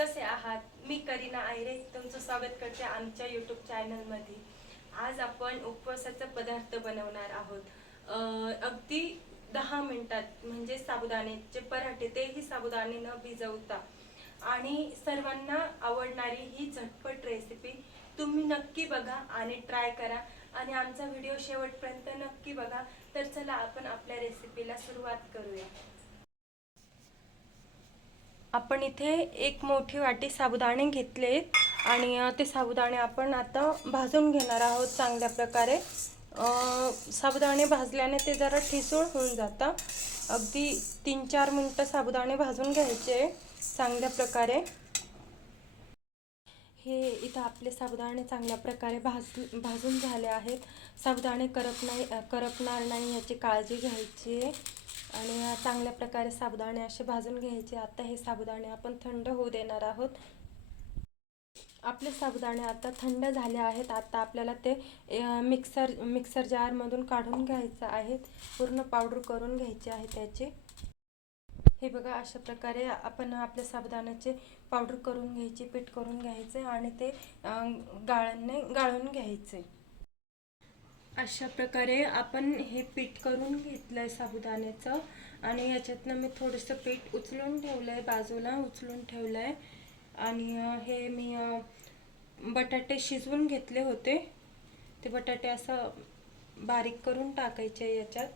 कसे आहात? मी करीना आयरे तुमचं स्वागत करते आमच्या यूट्यूब चॅनलमध्ये। आज आपण उपवासाचा पदार्थ बनवणार आहोत। अगदी 10 मिनिटात म्हणजे साबुदाण्याचे पराठे, तेही साबुदाणे न भिजवता आणि सर्वांना आवडणारी ही झटपट रेसिपी तुम्ही नक्की बघा आणि ट्राय करा आणि आमचा व्हिडिओ शेवटपर्यंत नक्की बघा। तर चला आपण आपल्या रेसिपीला सुरुवात करूया। आपण इथे एक मोठी वाटी साबुदाणे घेतले आणि ते साबुदाणे आपण आता भाजून घेणार आहोत चांगल्या प्रकारे। साबुदाणे भाजल्याने ते जरा ठिसूळ होऊन जातं। अगदी 3-4 मिनिटं साबुदाणे भाजून घ्यायचे चांगल्या प्रकारे। हे इथं आपले साबुदाणे चांगल्या प्रकारे भाजून झाले आहेत। साबुदाणे करपणार नाही याची काळजी घ्यायची आणि चांगल्या प्रकारे साबुदाणे असे भाजून घ्यायचे। आता हे साबुदाणे आपण थंड होऊ देणार आहोत। आपले साबुदाणे आता थंड झाले आहेत। आता आपल्याला ते मिक्सर जारमधून काढून घ्यायचं आहे। पूर्ण पावडर करून घ्यायची आहे त्याची। हे बघा, अशा प्रकारे आपण आपल्या साबुदाण्याचे पावडर करून घ्यायची, पीठ करून घ्यायचे आणि ते गाळून घ्यायचे। अशा प्रकारे आपण हे पीठ करून घेतलंय साबुदाण्याचं आणि याच्यातनं मी थोडंसं पीठ उचलून ठेवलंय, बाजूला उचलून ठेवलंय। आणि हे मी बटाटे शिजवून घेतले होते, ते बटाटे असं बारीक करून टाकायचे याच्यात।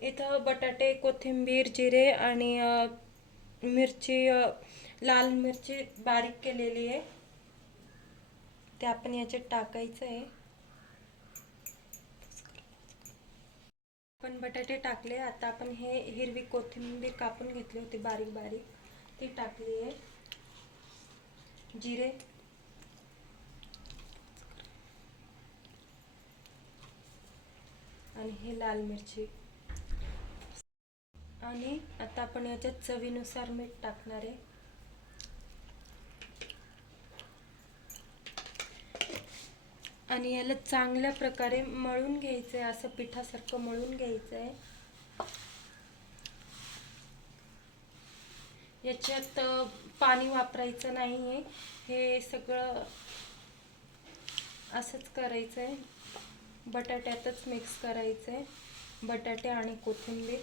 इथं बटाटे, कोथिंबीर, जिरे आणि मिरची, लाल मिरची बारीक केलेली आहे, ते आपण याच्यात टाकायचं आहे। आपण बटाटे टाकले। आता आपण हे हिरवी कोथिंबीर कापून घेतली होती बारीक बारीक, ती टाकली आहे। जिरे आणि हे लाल मिरची आणि आता आपण याच्यात चवीनुसार मीठ टाकणार आहे। आणि याला चांगल्या प्रकारे मळून घ्यायचं आहे, असं पिठासारखं मळून घ्यायचं आहे। याच्यात पाणी वापरायचं नाही आहे, हे सगळं असंच करायचं आहे। बटाट्यातच मिक्स करायचं आहे, बटाटे आणि कोथिंबीर।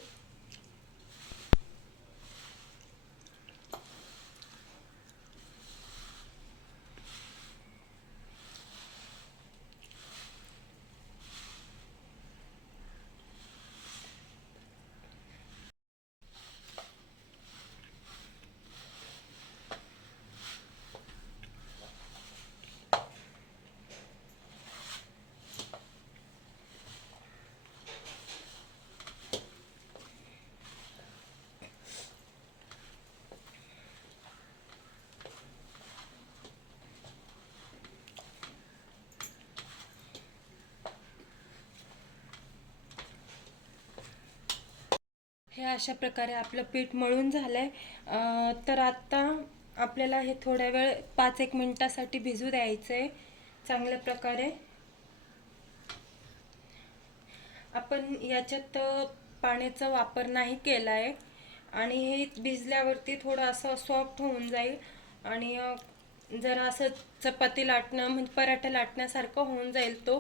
हे अशा प्रकारे आपलं पीठ मळून झालंय। तर आता आपल्याला हे थोड्या वेळ 5-1 मिनिटासाठी भिजू द्यायचंय चांगल्या प्रकारे। आपण याच्यात पाण्याचा वापर नाही केलाय आणि हे भिजल्यावरती थोडं असं सॉफ्ट होऊन जाईल आणि जरा असं चपाती लाटणं म्हणजे पराठा लाटण्यासारखं होऊन जाईल तो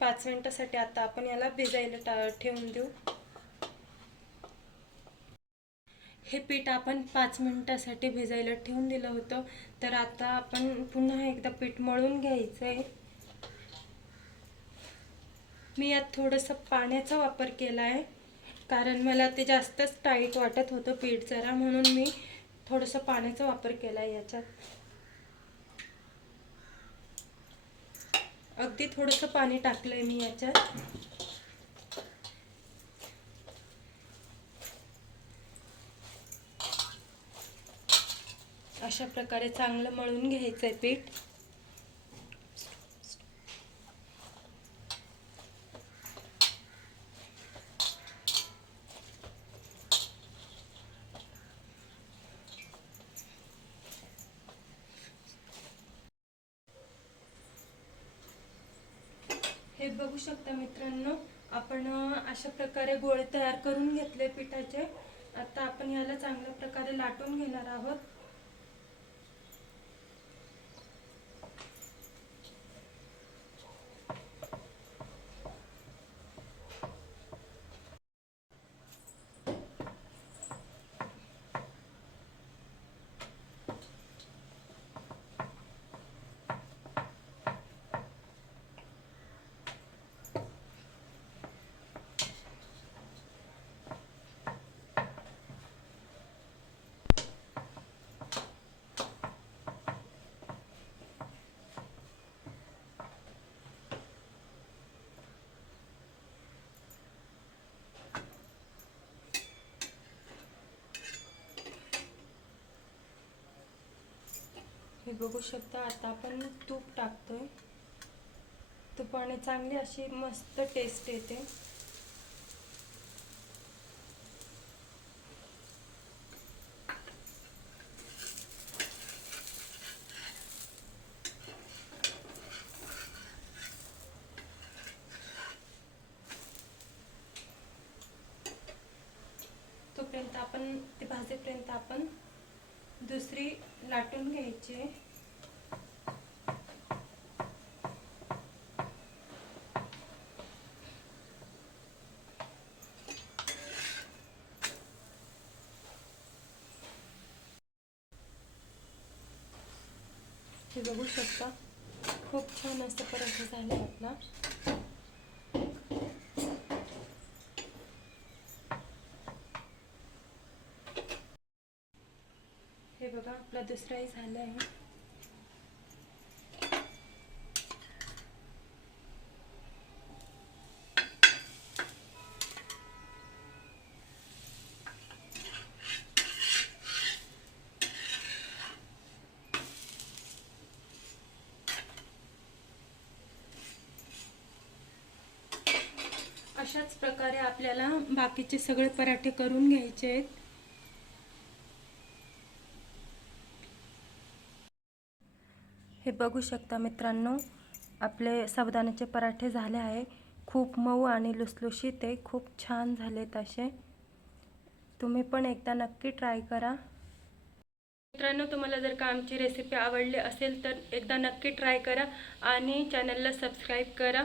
5 मिनिटासाठी। आता आपण याला भिजायला ठेवून देऊ। हे पीठ आपण 5 मिनिटासाठी भिजायला ठेवून दिलं होतं। तर आता आपण पुन्हा एकदा पीठ मळून घ्यायचंय। मी यात थोडंसं पाण्याचा वापर केला आहे, कारण मला ते जास्तच टाईट वाटत होतं पीठ जरा, म्हणून मी थोडंसं पाण्याचा वापर केला आहे याच्यात। अगदी थोडंसं पाणी टाकलंय मी याच्यात। अशा प्रकारे चांगलं मळून घ्यायचंय पीठ। हे बघू शकता मित्रांनो, आपण अशा प्रकारे गोळे तयार करून घेतले पिठाचे. आता आपण याला चांगल्या प्रकारे लाटून घेणार आहोत. हे बघू शकता, आता आपण तूप टाकतोय. तुपाने चांगली अशी मस्त टेस्ट येते. तोपर्यंत आपण ते भाजेपर्यंत आपण दुसरी लाटून घ्यायची. हे बघू शकता, खूप छान असं पराठा झाला आपला. हे बघा, आपला दुसराही झाला आहे. अशाच प्रकारे आपल्याला बाकीचे सगळे पराठे करून घ्यायचे आहेत. हे बघू शकता मित्रांनो, आपले साबुदाण्याचे पराठे झाले आहे. खूप मऊ आणि लुसलुशीत आहे, खूप छान झालेत असे. तुम्ही पण एकदा नक्की ट्राय करा. मित्रांनो, तुम्हाला जर का आमची रेसिपी आवडली असेल तर एकदा नक्की ट्राय करा आणि चॅनलला सबस्क्राईब करा.